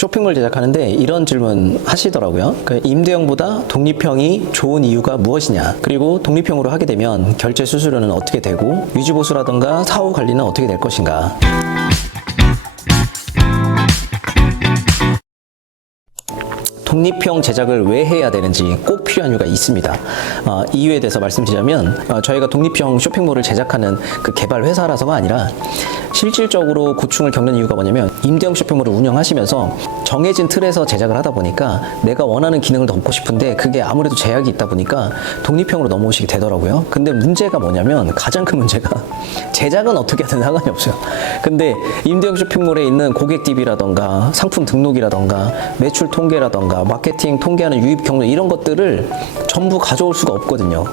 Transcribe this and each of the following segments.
쇼핑몰 제작하는데 이런 질문 하시더라고요. 임대형보다 독립형이 좋은 이유가 무엇이냐, 그리고 독립형으로 하게 되면 결제 수수료는 어떻게 되고 유지보수라든가 사후 관리는 어떻게 될 것인가. 독립형 제작을 왜 해야 되는지 꼭 필요한 이유가 있습니다. 이유에 대해서 말씀드리자면 저희가 독립형 쇼핑몰을 제작하는 그 개발 회사라서가 아니라 실질적으로 고충을 겪는 이유가 뭐냐면 임대형 쇼핑몰을 운영하시면서 정해진 틀에서 제작을 하다 보니까 내가 원하는 기능을 넣고 싶은데 그게 아무래도 제약이 있다 보니까 독립형으로 넘어오시게 되더라고요. 근데 문제가 뭐냐면 가장 큰 문제가 제작은 어떻게 하든 상관이 없어요. 근데 임대형 쇼핑몰에 있는 고객 DB라던가 상품 등록이라던가 매출 통계라던가 마케팅 통계하는 유입 경로 이런 것들을 전부 가져올 수가 없거든요.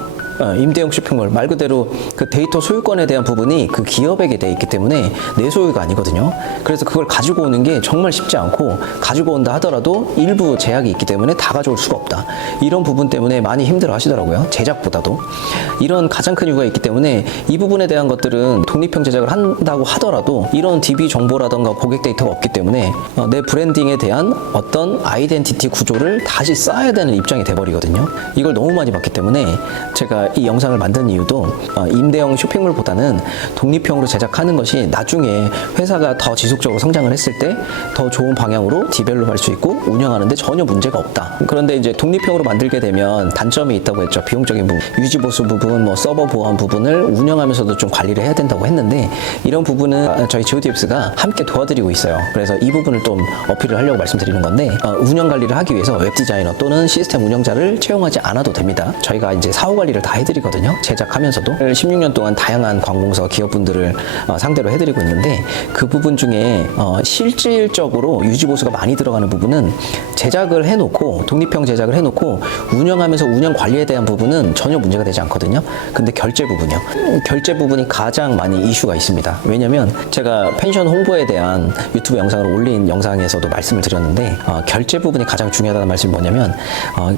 임대형 쇼핑몰 말 그대로 그 데이터 소유권에 대한 부분이 그 기업에게 돼 있기 때문에 내 소유가 아니거든요. 그래서 그걸 가지고 오는 게 정말 쉽지 않고, 가지고 온다 하더라도 일부 제약이 있기 때문에 다 가져올 수가 없다. 이런 부분 때문에 많이 힘들어 하시더라고요. 제작보다도. 이런 가장 큰 이유가 있기 때문에 이 부분에 대한 것들은 독립형 제작을 한다고 하더라도 이런 DB 정보라던가 고객 데이터가 없기 때문에 내 브랜딩에 대한 어떤 아이덴티티 구조를 다시 쌓아야 되는 입장이 돼버리거든요. 이걸 너무 많이 봤기 때문에 제가 이 영상을 만든 이유도 임대형 쇼핑몰보다는 독립형으로 제작하는 것이 나중에 회사가 더 지속적으로 성장을 했을 때 더 좋은 방향으로 디벨롭 할 수 있고 운영하는데 전혀 문제가 없다. 그런데 이제 독립형으로 만들게 되면 단점이 있다고 했죠. 비용적인 부분, 유지보수 부분, 뭐 서버 보안 부분을 운영하면서도 좀 관리를 해야 된다고 했는데 이런 부분은 저희 GODFs가 함께 도와드리고 있어요. 그래서 이 부분을 좀 어필을 하려고 말씀드리는 건데 운영 관리를 하기 위해서 웹디자이너 또는 시스템 운영자를 채용하지 않아도 됩니다. 저희가 이제 사후 관리를 다 해드리거든요. 제작하면서도 16년 동안 다양한 관공서 기업분들을 상대로 해드리고 있는데 그 부분 중에 실질적으로 유지보수가 많이 들어가는 부분은 제작을 해놓고 독립형 제작을 해놓고 운영하면서 운영 관리에 대한 부분은 전혀 문제가 되지 않거든요. 근데 결제 부분이요. 결제 부분이 가장 많이 이슈가 있습니다. 왜냐면 제가 펜션 홍보에 대한 유튜브 영상을 올린 영상에서도 말씀을 드렸는데 결제 부분이 가장 중요하다는 말씀이 뭐냐면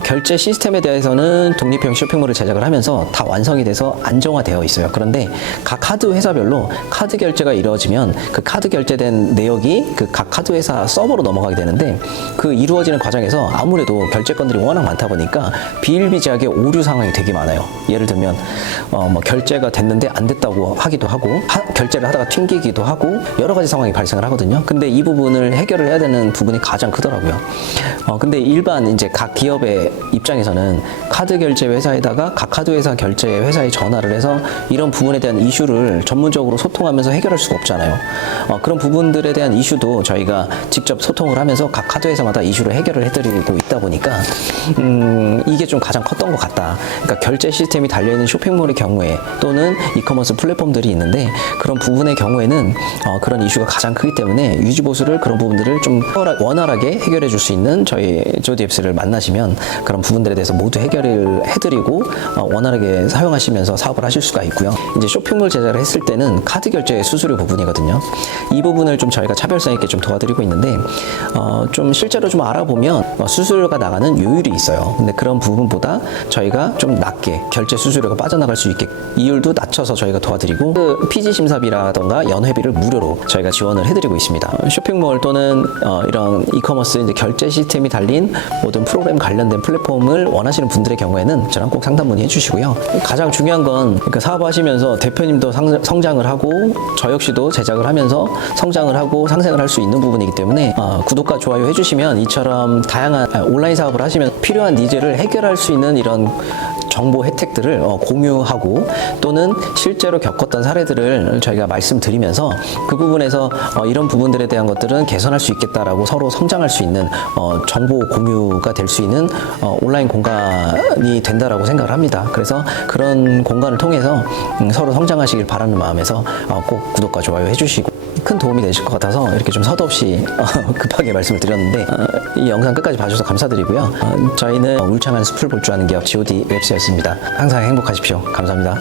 결제 시스템에 대해서는 독립형 쇼핑몰을 제작을 하면서 다 완성이 돼서 안정화되어 있어요. 그런데 각 카드 회사별로 카드 결제가 이루어지면 그 카드 결제된 내역이 그 각 카드 회사 서버로 넘어가게 되는데 그 이루어지는 과정에서 아무래도 결제 건들이 워낙 많다 보니까 비일비재하게 오류 상황이 되게 많아요. 예를 들면 뭐 결제가 됐는데 안 됐다고 하기도 하고 결제를 하다가 튕기기도 하고 여러 가지 상황이 발생을 하거든요. 근데 이 부분을 해결을 해야 되는 부분이 가장 크더라고요. 근데 일반 이제 각 기업의 입장에서는 카드 결제 회사에다가 각 카드 회사 결제 회사에 전화를 해서 이런 부분에 대한 이슈를 전문적으로 소통하면서 해결할 수가 없잖아요. 그런 부분들에 대한 이슈도 저희가 직접 소통을 하면서 각 카드 회사마다 이슈를 해결을 해드리고 있다 보니까 이게 좀 가장 컸던 것 같다. 그러니까 결제 시스템이 달려있는 쇼핑몰의 경우에 또는 이커머스 플랫폼들이 있는데 그런 부분의 경우에는 그런 이슈가 가장 크기 때문에 유지보수를 그런 부분들을 좀 원활하게 해결해 줄 수 있는 저희 GODFs를 만나시면 그런 부분들에 대해서 모두 해결을 해드리고 원활하게 사용하시면서 사업을 하실 수가 있고요. 이제 쇼핑몰 제작을 했을 때는 카드 결제 수수료 부분이거든요. 이 부분을 좀 저희가 차별성 있게 좀 도와드리고 있는데 좀 실제로 좀 알아보면 수수료가 나가는 요율이 있어요. 근데 그런 부분보다 저희가 좀 낮게 결제 수수료가 빠져나갈 수 있게 이율도 낮춰서 저희가 도와드리고 그 피지 심사비라던가 연회비를 무료로 저희가 지원을 해드리고 있습니다. 쇼핑몰 또는 이런 이커머스 이제 결제 시스템이 달린 모든 프로그램 관련된 플랫폼을 원하시는 분들의 경우에는 저랑 꼭 상담 문의 해주시고요. 가장 중요한 건 사업하시면서 대표님도 성장을 하고 저 역시도 제작을 하면서 성장을 하고 상생을 할 수 있는 부분이기 때문에 구독과 좋아요 해주시면 이처럼 다양한 온라인 사업을 하시면 필요한 니즈를 해결할 수 있는 이런 정보 혜택들을 공유하고 또는 실제로 겪었던 사례들을 저희가 말씀드리면서 그 부분에서 이런 부분들에 대한 것들은 개선할 수 있겠다라고 서로 성장할 수 있는 정보 공유가 될 수 있는 온라인 공간이 된다라고 생각을 합니다. 그래서 그런 공간을 통해서 서로 성장하시길 바라는 마음에서 꼭 구독과 좋아요 해주시고 큰 도움이 되실 것 같아서 이렇게 좀 서두없이 급하게 말씀을 드렸는데 이 영상 끝까지 봐주셔서 감사드리고요. 저희는 울창한 숲을 볼 줄 아는 기업 GODFs였습니다. 항상 행복하십시오. 감사합니다.